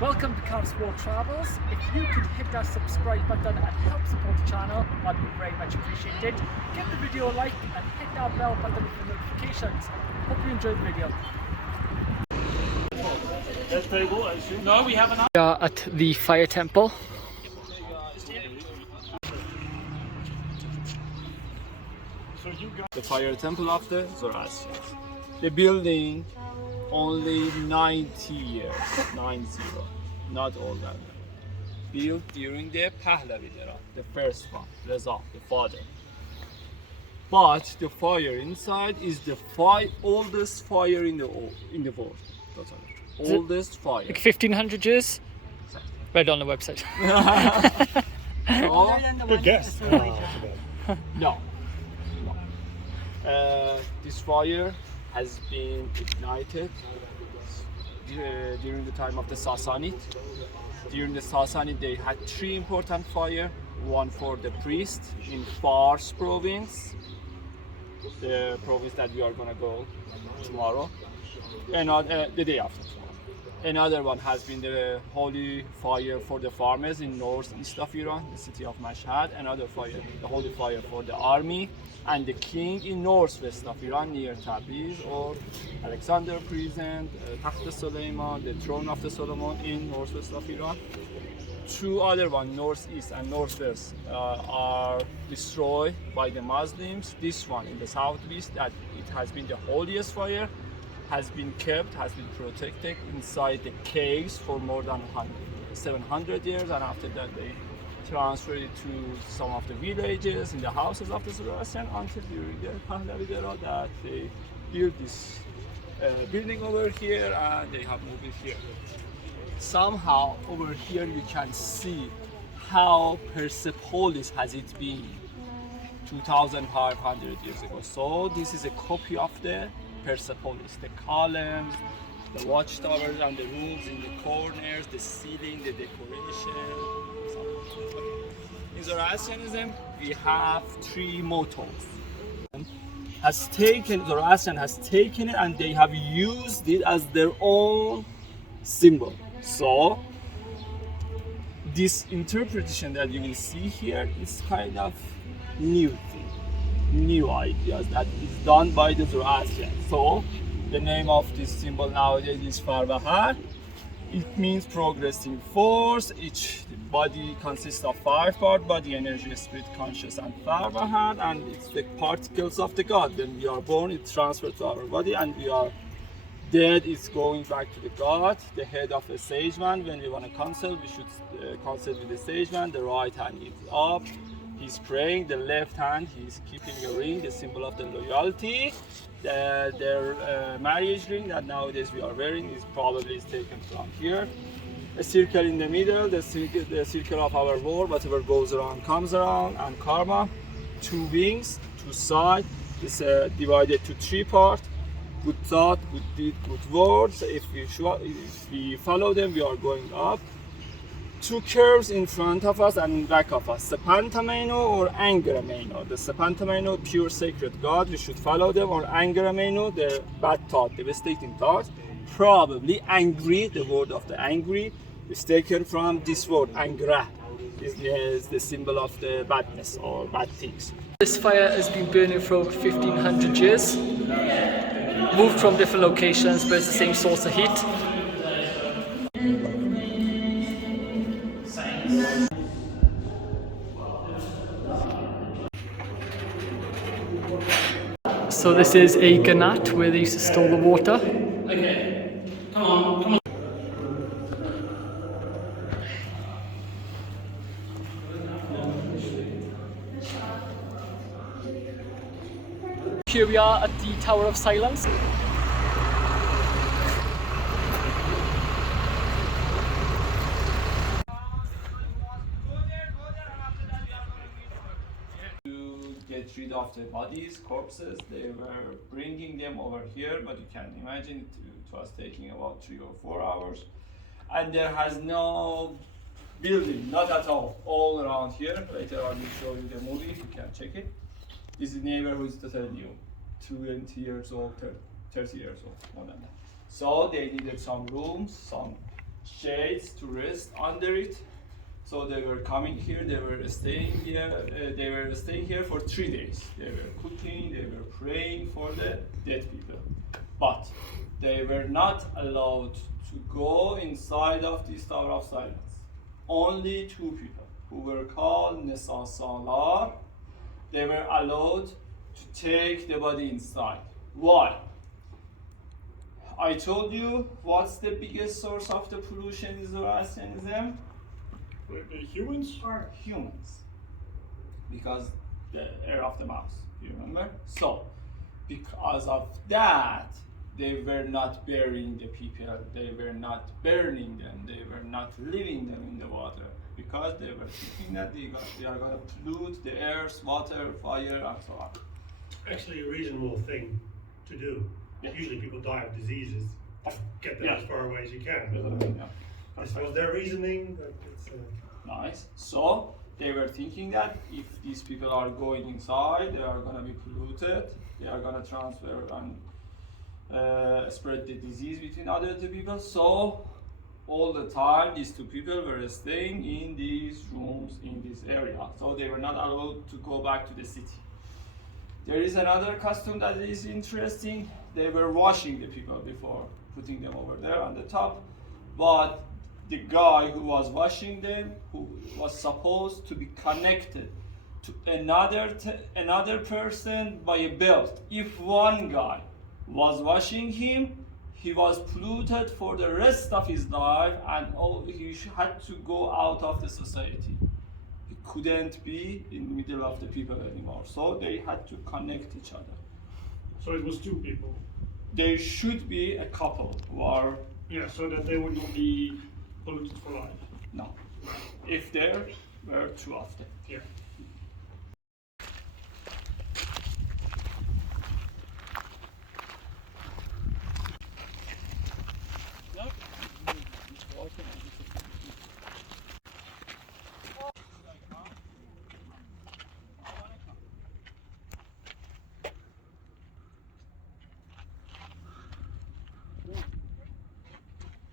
Welcome to kavsworldtravels. If you could hit that subscribe button and help support the channel, I'd be very much appreciated. Give the video a like and hit that bell button for notifications. Hope you enjoyed the video. No, we have enough. We are at the fire temple. The fire temple of the Zoroastrians. The building only 90 years, 90, not all that. Built during the Pahlavi era, the first one, Reza, the father. But the fire inside is the oldest fire in the world. Totally. Oldest fire. Like 1500 years? Read on the website. Good guess. No. This fire has been ignited during the time of the Sassanid. During the Sassanid, they had three important fires. One for the priest in Fars province, the province that we are gonna go tomorrow, and the day after. Another one has been the holy fire for the farmers in northeast of Iran, the city of Mashhad. Another fire, the holy fire for the army and the king in northwest of Iran near Tabriz or Alexander prison, Takht Suleiman, the throne of the Solomon in northwest of Iran. Two other ones, northeast and northwest, are destroyed by the Muslims. This one in the southeast, that it has been the holiest fire, has been kept, has been protected inside the caves for more than 700 years, and after that they transferred it to some of the villages in the houses of the Zoroastrian until during the Pahlavi era that they built this building over here and they have moved it here. Somehow over here you can see how Persepolis has it been 2,500 years ago. So this is a copy of the Persepolis, the columns, the watchtowers and the rooms in the corners, the ceiling, the decoration. In Zoroastrianism, we have three mottos. Zoroastrian has taken it and they have used it as their own symbol. So this interpretation that you will see here is kind of new thing, new ideas that is done by the Zoroastrians. So the name of this symbol nowadays is Farvahar. It means progressing force. Each body consists of 5 parts: body, energy, spirit, conscious, and Farvahar. And it's the particles of the God. When we are born, it transfers to our body, and we are dead, it's going back to the God, the head of a sage man. When we want to counsel, we should counsel with the sage man. The right hand is up, he's praying. The left hand, he's keeping a ring, the symbol of the loyalty. Their marriage ring that nowadays we are wearing is probably taken from here. A circle in the middle, the circle of our world, whatever goes around comes around, and karma. 2 wings, 2 sides. It's divided to 3 parts. Good thought, good deed, good words. If we follow them, we are going up. 2 curves in front of us and in back of us. Sepantameno or Angrameno. The Sepantameno, pure sacred God, we should follow them, or Angrameno, the bad thought, devastating thought. Probably angry, the word of the angry, is taken from this word, angra. Is the symbol of the badness or bad things. This fire has been burning for over 1500 years. Moved from different locations, but it's the same source of heat. So this is a ganat where they used to store the water. Okay. Come on. Here we are at the Tower of Silence. To get rid of the bodies, corpses, they were bringing them over here, but you can imagine it was taking about 3 or 4 hours. And there has no building, not at all around here. Later I will show you the movie, you can check it. This neighborhood is totally new, 20 years old, 30 years old, more than that. So they needed some rooms, some shades to rest under it. So they were coming here, they were staying here for 3 days. They were cooking, they were praying for the dead people. But they were not allowed to go inside of this Tower of Silence. Only 2 people who were called Nisa Salar, they were allowed to take the body inside. Why? I told you what's the biggest source of the pollution in Zoroastrianism? The humans? Are humans. Because the air of the mouth, you remember? So, because of that, they were not burying the people, they were not burning them, they were not leaving them in the water. Because they were thinking that they are going to pollute the air, water, fire, and so on. Actually, a reasonable thing to do. Yeah. Usually people die of diseases. Get them Yeah. as far away as you can. Yeah. This was their reasoning, but it's... Nice. So they were thinking that if these people are going inside, they are going to be polluted, they are going to transfer and spread the disease between other 2 people. So all the time, these 2 people were staying in these rooms in this area. So they were not allowed to go back to the city. There is another custom that is interesting. They were washing the people before putting them over there on the top, but the guy who was washing them, who was supposed to be connected to another person by a belt. If one guy was washing him, he was polluted for the rest of his life, and he had to go out of the society. He couldn't be in the middle of the people anymore. So they had to connect each other. So it was 2 people. There should be a couple who are Yeah, so that they would not be polluted for life. no. If there were 2 of them. Yeah.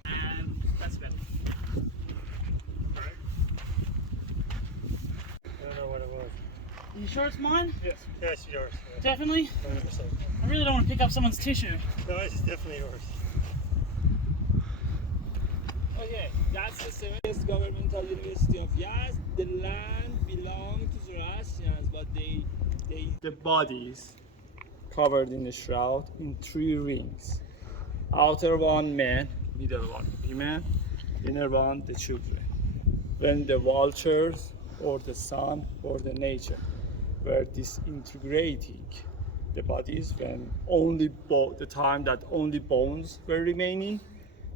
And that's better. I don't know what it was. You sure it's mine? Yes. Yes, yours. Yeah. Definitely? 100%. I really don't want to pick up someone's tissue. No, it's definitely yours. Okay, that's the 7th governmental university of Yazd. The land belonged to Zoroastrians, but the bodies covered in the shroud in 3 rings. Outer one men, middle one women, inner one the children. When the vultures or the sun or the nature were disintegrating the bodies, when only the time that only bones were remaining,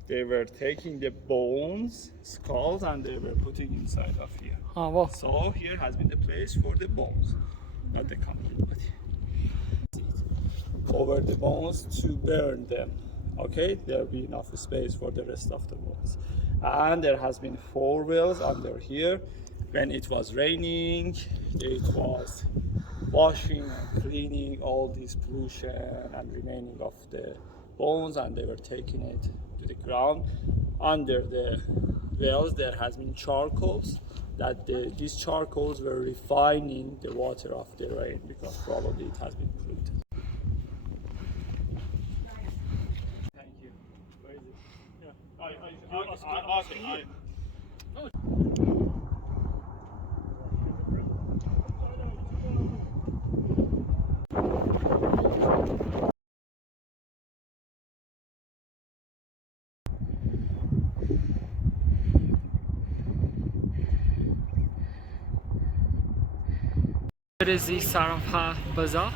they were taking the bones, skulls, and they were putting inside of here. Oh, well. So here has been the place for the bones, not the complete body. Over the bones to burn them. Okay, there will be enough space for the rest of the bones. And there has been 4 wells under here. When it was raining, it was washing and cleaning all this pollution and remaining of the bones, and they were taking it to the ground. Under the wells there has been charcoals, that these charcoals were refining the water of the rain, because probably it has been polluted. Thank you. Where is it? Yeah. It is the Saraha Bazaar.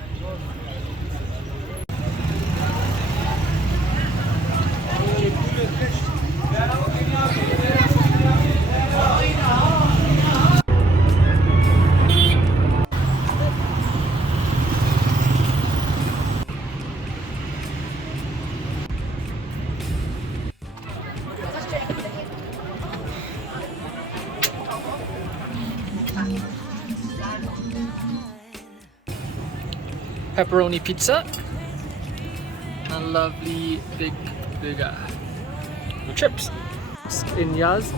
Pepperoni pizza and lovely big chips. mosque in Yazd.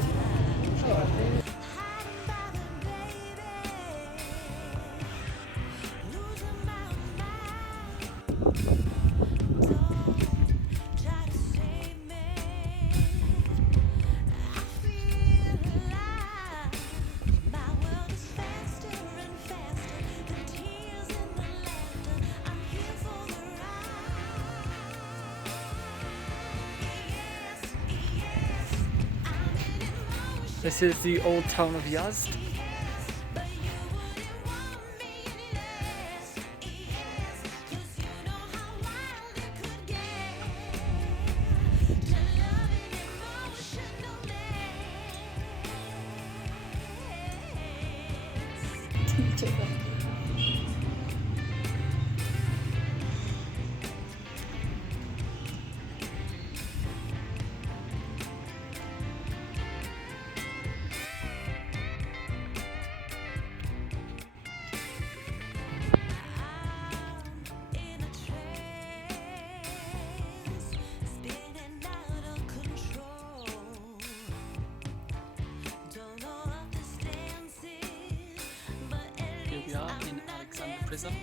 This is the old town of Yazd. Here we are in Alexander Prison.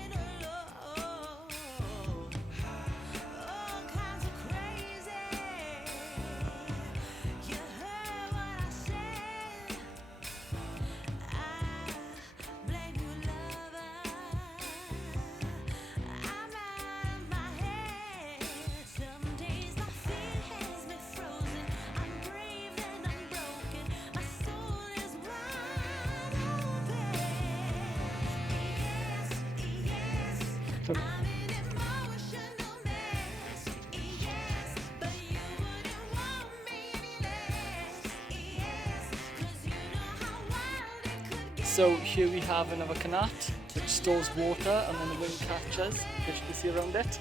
So here we have another canat which stores water, and then the wind catches, which you can see around it.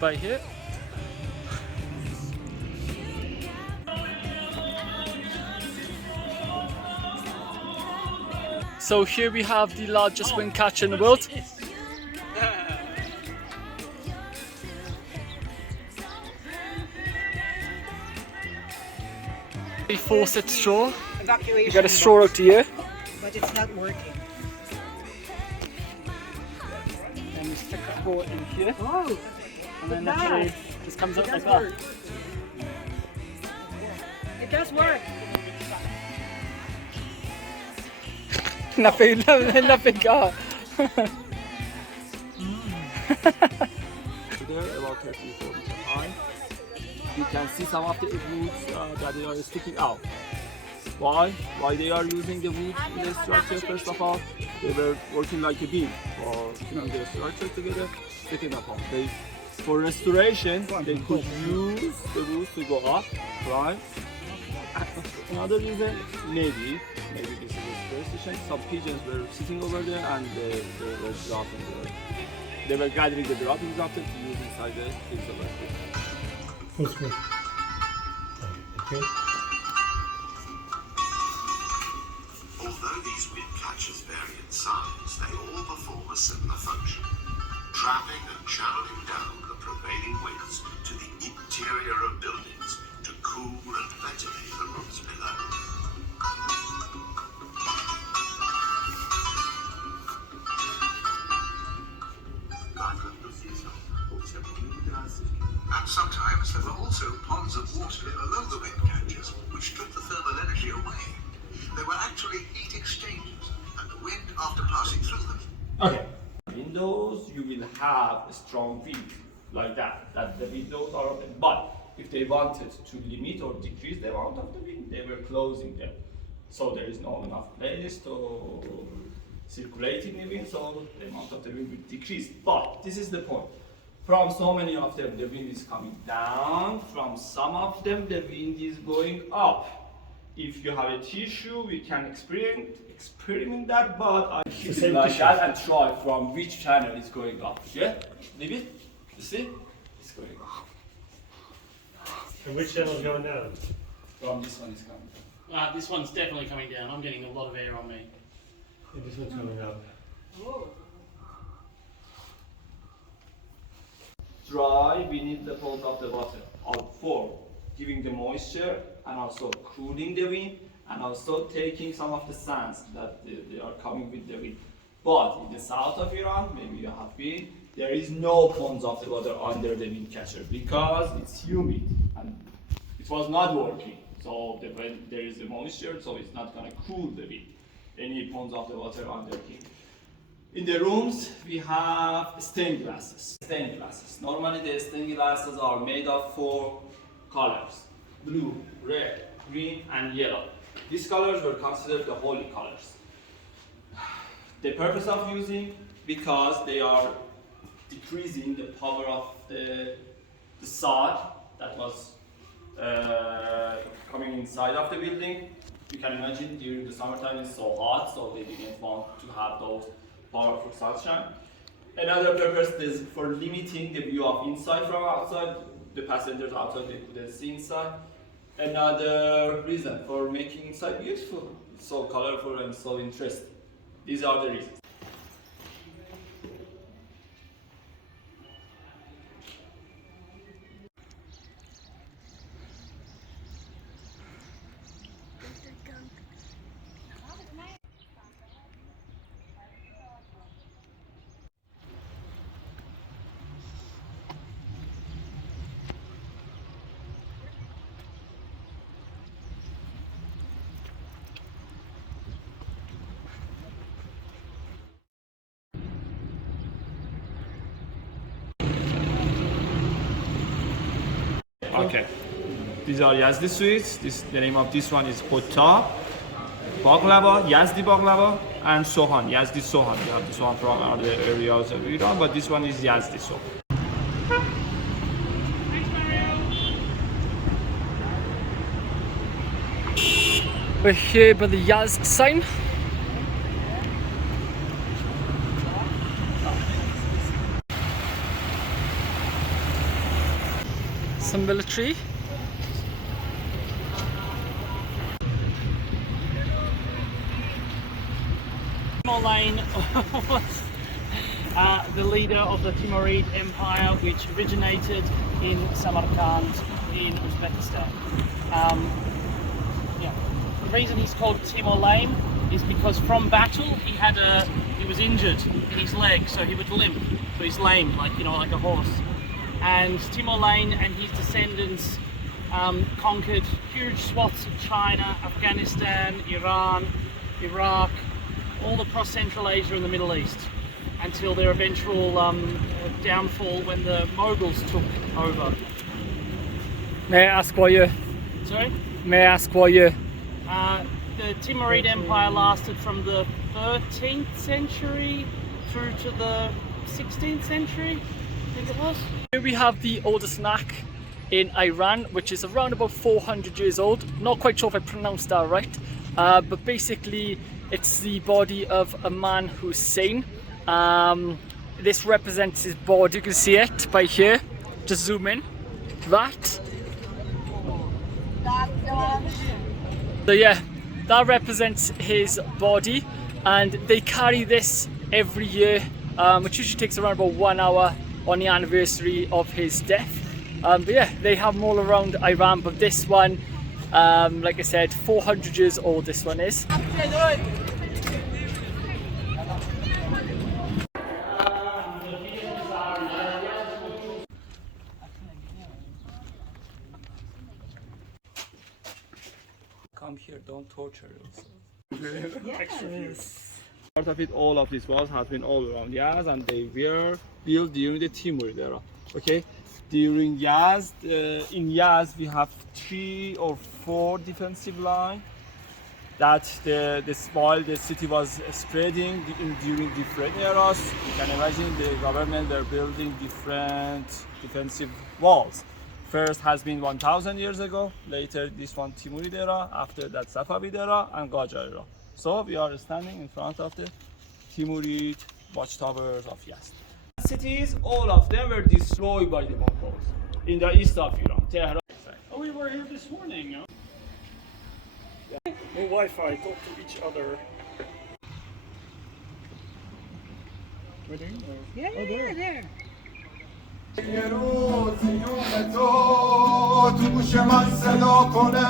By here. So here we have the largest wind catcher in the world. A faucet straw. Evacuation. You get a straw out here. But it's not working. And we stick the straw in here. Oh, And then it literally does. just comes out It like does that. work. It does work. Nothing, nothing. There about 34 meters high. You can see some of the woods that they are sticking out. Why? Why they are using the wood in the structure? First of all, they were working like a beam for putting the structure together, sticking upon. For restoration, they could use the wood to go up, right? Another reason, maybe this is a restoration. Some pigeons were sitting over there and they were dropping they were gathering the droppings after to use inside the things over there. Push me. Okay. Although these wind catchers vary in size, they all perform a similar function, trapping and channeling down the prevailing winds to the interior of buildings to cool and ventilate the rooms below. And sometimes there were also ponds of water below the wind catchers, which took the thermal energy away. They were actually heat exchangers, and the wind, after passing through them, Okay. Windows, you will have a strong wind like that the windows are open. But if they wanted to limit or decrease the amount of the wind, they were closing them. So there is not enough place to circulate in the wind, so the amount of the wind will decrease. But this is the point. From so many of them, the wind is coming down. From some of them, the wind is going up. If you have a tissue, we can experiment that, but I keep it like that and try from which channel is going up. Yeah? Leave it? You see? It's going up. And which channel is going down? From this one is coming down. This one's definitely coming down. I'm getting a lot of air on me. And this one's going up. Dry beneath the fold of the water, or form, giving the moisture and also cooling the wind, and also taking some of the sands that they are coming with the wind. But in the south of Iran, maybe you have been, there is no ponds of the water under the wind catcher because it's humid and it was not working. So when there is the moisture, so it's not going to cool the wind. Any ponds of the water under here. In the rooms, we have stained glasses. Stained glasses. Normally, the stained glasses are made of 4 colors: blue, red, green, and yellow. These colors were considered the holy colors. The purpose of using, because they are decreasing the power of the sun that was coming inside of the building. You can imagine during the summertime it's so hot, so they didn't want to have those powerful sunshine. Another purpose is for limiting the view of inside from outside. The passengers outside, they couldn't see inside. Another reason for making inside beautiful, so colorful and so interesting. These are the reasons. Okay, these are Yazdi sweets. The name of this one is Kota, Baklava, Yazdi Baklava, and Sohan, Yazdi Sohan. We have this one from other areas of Iran, but this one is Yazdi Sohan. We're here by the YAZD sign. Some military. Timur was the leader of the Timurid Empire, which originated in Samarkand in Uzbekistan. The reason he's called Timur is because from battle he was injured in his leg, so he would limp. So he's lame, like a horse. And Timur and his descendants conquered huge swaths of China, Afghanistan, Iran, Iraq, all across Central Asia and the Middle East, until their eventual downfall when the Mughals took over. May I ask why you? Sorry? May I ask why you? The Timurid Empire lasted from the 13th century through to the 16th century, I think it was. Here we have the oldest knack in Iran, which is around about 400 years old. Not quite sure if I pronounced that right, but basically it's the body of a man who's sane. This represents his body. You can see it by here. Just zoom in. That. So yeah, that represents his body, and they carry this every year, which usually takes around about 1 hour on the anniversary of his death. But yeah, they have them all around Iran, but this one, like I said, 400 years old this one is. Come here, don't torture yourself. Part of it, all of these walls has been all around Yazd, and they were built during the Timurid era. Okay, during Yazd, in Yazd we have 3 or 4 defensive lines that while the city was spreading during different eras, you can imagine the government were building different defensive walls. First has been 1000 years ago, later this one Timurid era, after that Safavid era and Qajar era. So we are standing in front of the Timurid watchtowers of Yazd. Cities, all of them were destroyed by the Mongols in the east of Iran, Tehran. Oh, we were here this morning. Huh? Yeah. No Wi-Fi, talk to each other. Wedding? Yeah, there. Yeru, تو گوش من صدا کنه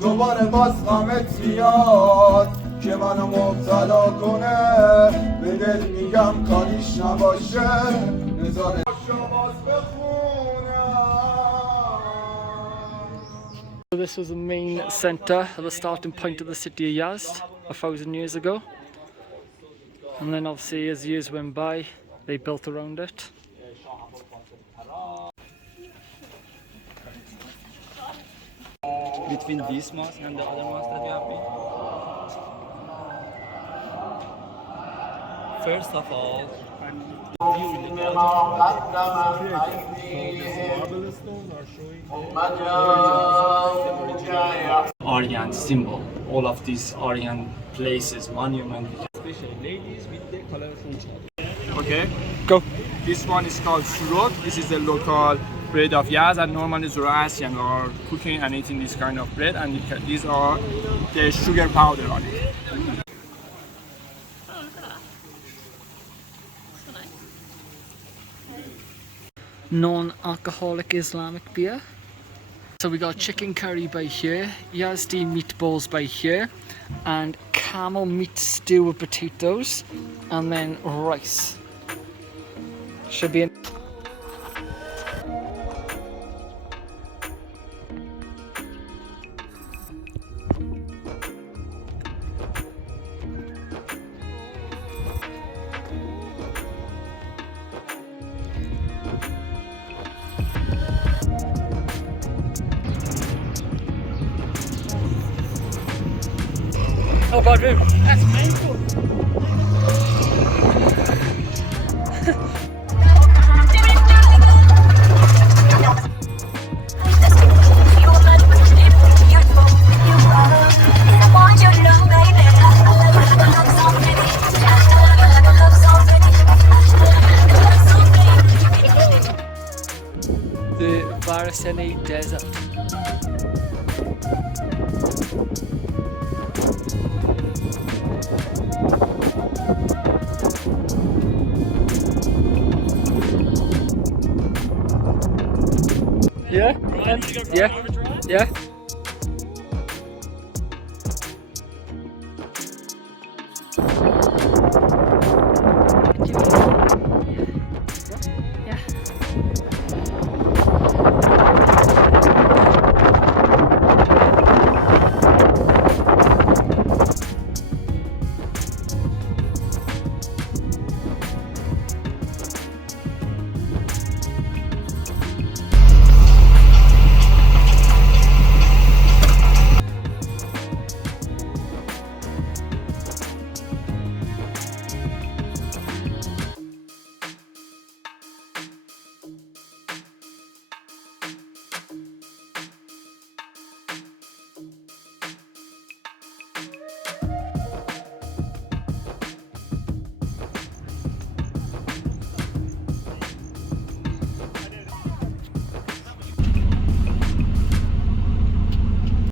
دوباره باز غمت میاد که منو مبتلا کنه به دل میگم کاریش نباشه نزاره باز So this was the main centre, the starting point of the city of Yazd 1,000 years ago, and then obviously as years went by they built around it. Between this mosque and the other mosque that you have been? First of all, view in the Aryan symbol. All of these Aryan places, monuments, especially ladies with the colorful chador. Okay, Go. this one is called SHIRAZ. This is the local bread of Yazd, and normally Zoroastrians are cooking and eating this kind of bread, and these are the sugar powder on it. Non-alcoholic Islamic beer. So we got chicken curry by here, Yazdi meatballs by here, and camel meat stew with potatoes, and then rice. Should be in. Oh, bad room. That's painful. The Varzaneh desert. Yeah? Yeah? Yeah?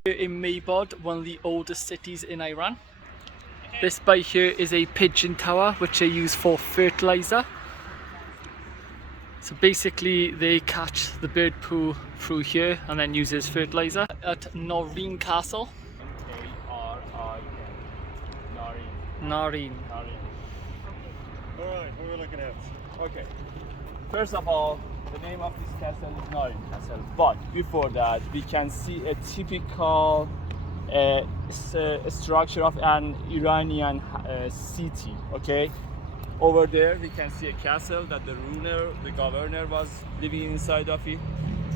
In Meybod, one of the oldest cities in Iran. This by here is a pigeon tower which they use for fertilizer. So basically they catch the bird poo through here and then use it as fertilizer. At Noreen Castle. Noreen. Alright, what are we looking at? Okay. First of all, the name of this castle is Noreen Castle, but before that we can see a typical structure of an Iranian city. Okay, over there we can see a castle that the governor was living inside of it.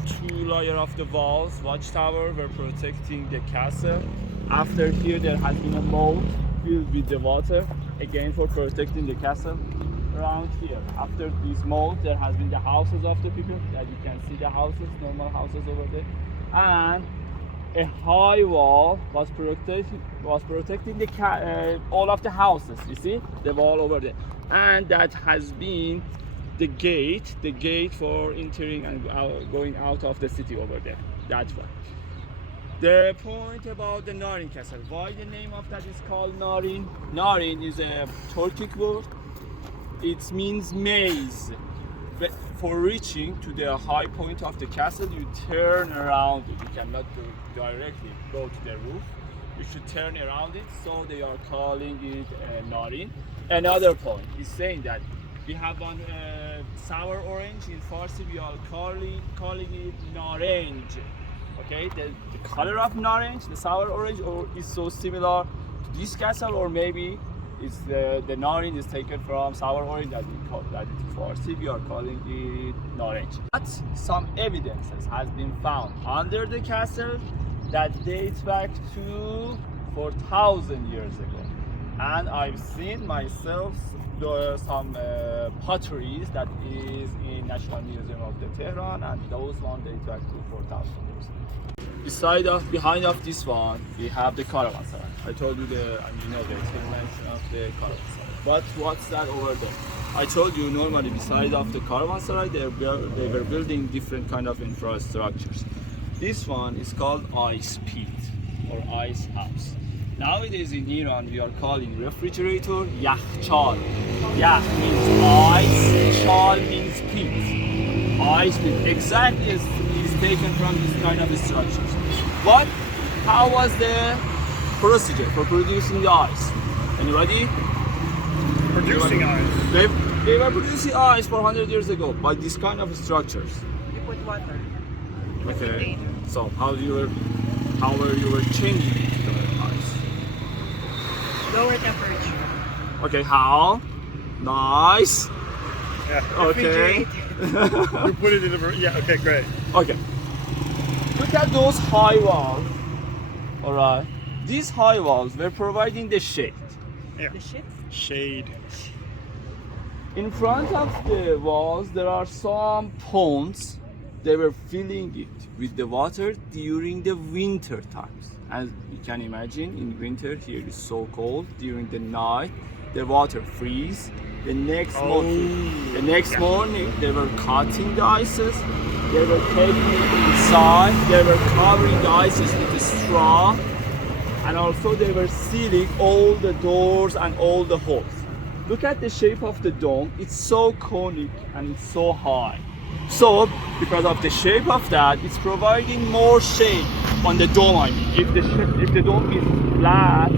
Two layers of the walls, watchtower, were protecting the castle. After here there has been a moat filled with the water, again for protecting the castle. Around here, after this moat, there has been the houses of the people, that you can see the houses, normal houses over there, and a high wall was protecting the all of the houses. You see the wall over there, and that has been the gate for entering and going out of the city over there. That's one. The point about the Noreen Castle, why the name of that is called Noreen? Noreen is a Turkic word. It means maize. for reaching to the high point of the castle, you turn around it. You cannot directly go to the roof. You should turn around it, so they are calling it narin. Another point is saying that we have one sour orange in Farsi. We are calling it naranj. Okay, the color of naranj, the sour orange, is so similar to this castle, or maybe it's the narin is taken from sour orange that we call that in Farsi. We are calling it naranj. But some evidences has been found under the castle that dates back to 4,000 years ago, and I've seen myself some potteries that is in National Museum of the Tehran, and those ones date back to 4,000 years ago. Behind of this one, we have the caravanserai. I told you the extension of the caravanserai. But what's that over there? I told you normally beside of the caravanserai, they were building different kind of infrastructures. This one is called ice pit or ice house. Nowadays in Iran, we are calling refrigerator yakhchal. Yakh means ice, chal means pit. Ice pit exactly is taken from this kind of structures. But how was the procedure for producing the ice? Anybody? Producing ice. They were producing ice for 100 years ago by this kind of structures. You put water. Okay. So how were you changing the ice? Lower temperature. Okay, how? Nice. Yeah. Okay. You put it in the yeah. Okay, great. Okay. Look at those high walls. All right. These high walls were providing the shade. Yeah. The shit? Shade. In front of the walls, there are some ponds. They were filling it with the water during the winter times. As you can imagine, in winter here is so cold. During the night, the water freeze. The next morning, they were cutting the ices. They were taking it inside. They were covering the ices with a straw, and also they were sealing all the doors and all the holes. Look at the shape of the dome. It's so conic and it's so high. So, because of the shape of that, it's providing more shade on the dome. I mean, if the dome is flat,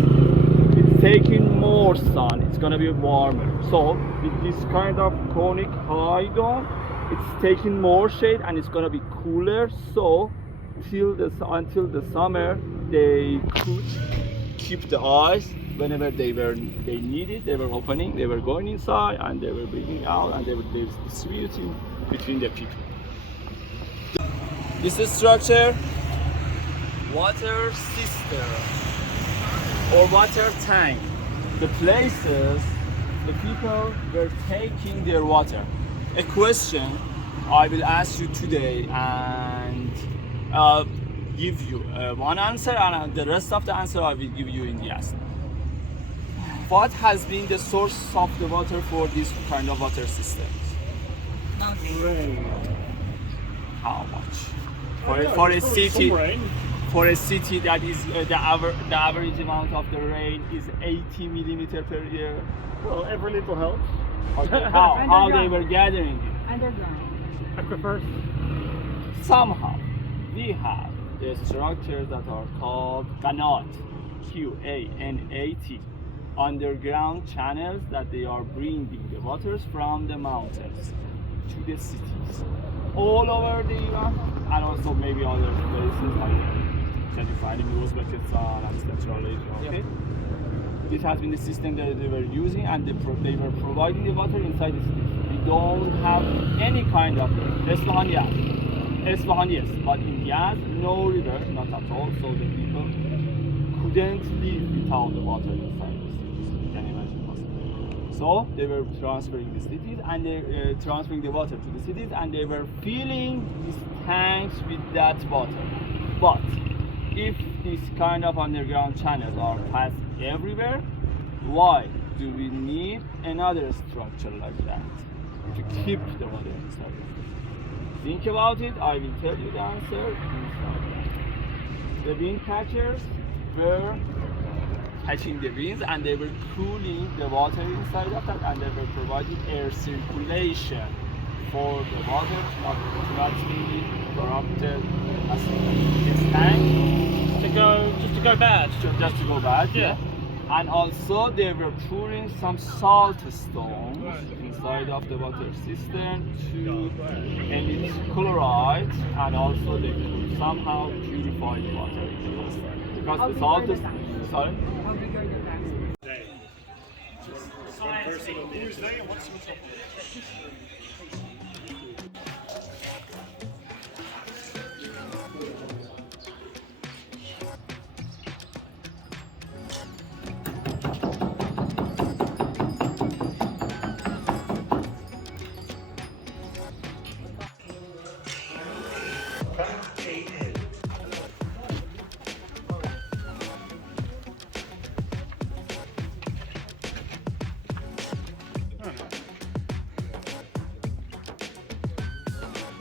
it's taking more sun. It's gonna be warmer. So, with this kind of conic high dome, it's taking more shade and it's gonna be cooler. So, until the summer, they could keep the ice. Whenever they need it, they were opening, they were going inside, and they were bringing out, and they were distributing between the people. This structure, water cistern or water tank. The places the people were taking their water. A question I will ask you today and give you one answer, and the rest of the answer I will give you in the YAZD. What has been the source of the water for this kind of water systems? Mountain. How much? For a city, that is the average amount of the rain is 80 millimeter per year. Well, every little helps. Okay. How they were gathering it? Underground. Aquifers. Somehow we have the structures that are called qanat, Qanat, underground channels that they are bringing the waters from the mountains to the cities all over the Iran, and also maybe other places like Uzbekistan and Central Asia. Okay? This has been the system that they were using, and they were providing the water inside the cities. We don't have any kind of Isfahan, yes, but in YAZD, no river, not at all, so the people couldn't live without the water inside the cities. You can imagine possible. So they were transferring the cities, and they transferring the water to the cities, and they were filling these tanks with that water. But if these kind of underground channels are passed everywhere, why do we need another structure like that to keep the water inside? Think about it, I will tell you the answer inside. The wind catchers were catching the winds, and they were cooling the water inside of that, and they were providing air circulation for the water to not be corrupted as this tank. Just to go bad. Just to go bad, Yeah. And also they were pouring some salt stones inside of the water cistern to emit chloride, and also they could somehow purify the water. Because the salt is... Sorry? Who's they and what's the trouble?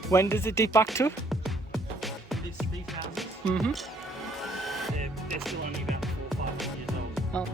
When does it date back to? These houses, Mm-hmm. they're still only about 4 or 5 years old. Oh.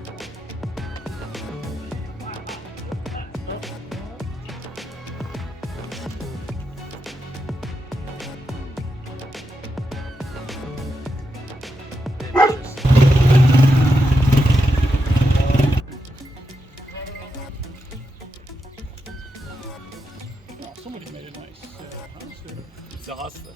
Somebody made a nice house there. It's a hostel.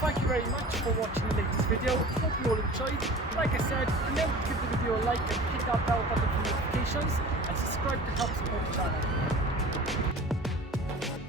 Thank you very much for watching the latest video. Hope you all enjoyed. Like I said, remember to give the video a like and hit that bell button for notifications, and subscribe to help support the channel.